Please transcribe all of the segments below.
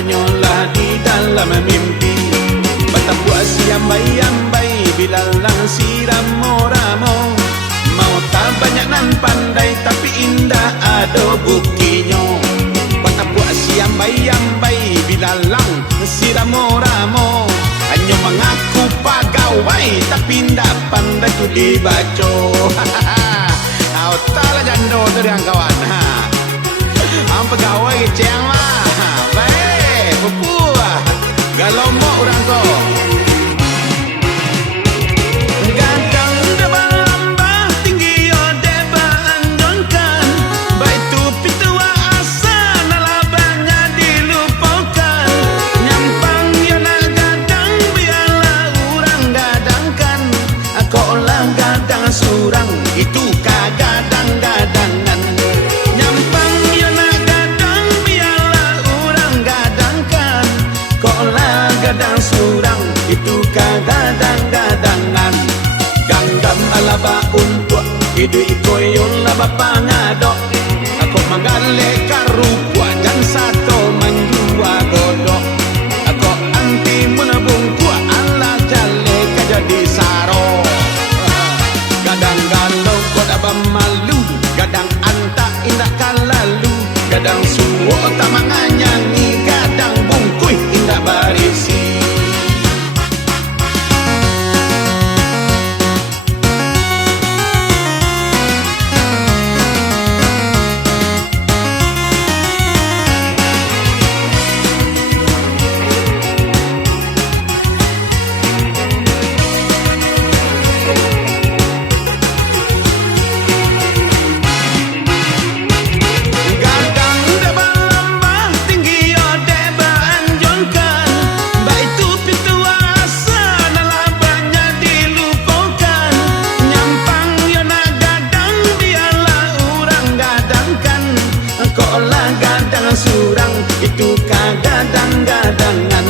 hanyalah di dalam mimpi. Bertabuak siambai-ambai bila lang si ramo-ramo. Mau tak banyak nan pandai tapi indah ada bukinya. Bertabuak siambai-ambai bila lang si ramo-ramo. Hanya mengaku pegawai tapi indah pandai tu dibaca. Otaklah jando tu yang kawan. Ang pegawai keceng mah. Baik, berpuah. Kalau mau orang tu. Gadang depan lambah tinggi yo deba anjongkan. Baik tu pitua asa nalabanya dilupakan. Nyampang yo nak gadang biarlah orang gadangkan. Kau lah gadang surang itu kagadang-gadangan. Nyampang yo nak gadang biarlah orang gadangkan. Kau lah gadang surang itu kagadang-gadangan. Ganggam alaba untuk hidup ikoyon laba pangadok. Aku manggale karupwa dan satu menjua godok. Aku anti menabung kuah ala jale kajadi saro. Gadang galau kau dah malu. Gadang antak indah kalalu. Gadang suwo tak manganyangi. Gadang bungkui indah barisi. Surang itu kagadang-gadangan.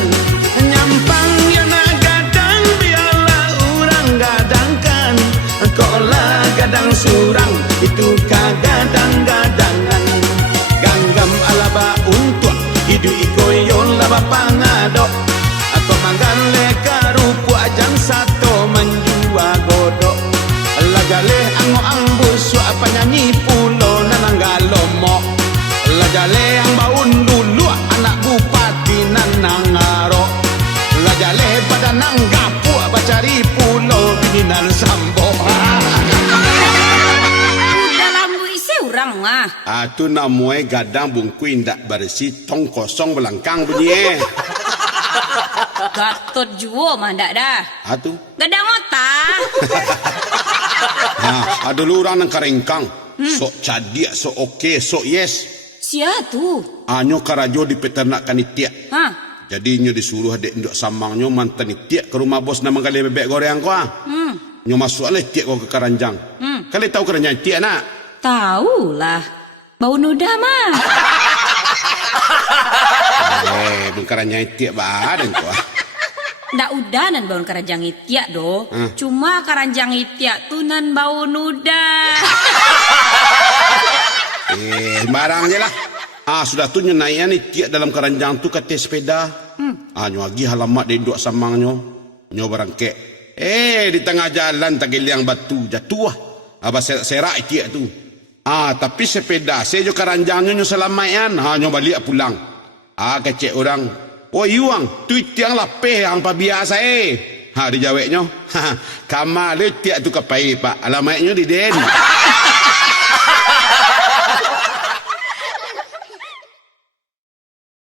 Nyampang yang nak gadang biarlah orang gadangkan. Kau lah gadang surang itu kagadang-gadangan. Ganggam alaba untuk hidup ikoyon laba pangadok. Aku manggale karupu ajang satu menjua godok. Lagale ango-ang busu apa nyanyi pulo nananggalomo. Lajale ang baun lulu anak bupati nanangaro. Lajale pada nanggapu bacari pulau bininan sambo. Dalam isi orang mah. Atu namanya gadang bungkui ndak bersih tong kosong belangkang bunyi. Gatot juo mah ndak dah. Atu. Gadang otak. Ada lu orang nang karengkang. Sok cadia, sok oke, sok yes. Sia tu. Anyo karajo di peternakan itiak. Jadi nyo disuruh dek ndok samangnya mantan itiak ke rumah bos nama kali bebek goreng ko. Nyo masuk alih itiak ko ke karanjang. Kali tahu karanjang itiak nak? Tahu lah. Bau nuda mah. Karanjang itiak badan ko. Ndak udah nan bau karanjang itiak do. Cuma karanjang itiak tu nan bau nuda. Barang je lah. Sudah tu nyo naiknya ni tiak dalam keranjang tu kata sepeda. Nyo lagi halamat dia duduk samang nyo. Nyo barangkek. Di tengah jalan tak giliang batu jatuh lah. Abah serak tiak tu. Tapi sepeda saya jo keranjang nyo selamat kan. Nyo balik pulang. Kecek orang. Oh yuang, tu tiang lapeh yang pa biasa Dijawabnya. Kamal tiak tu kapai pak. Alamatnya di den.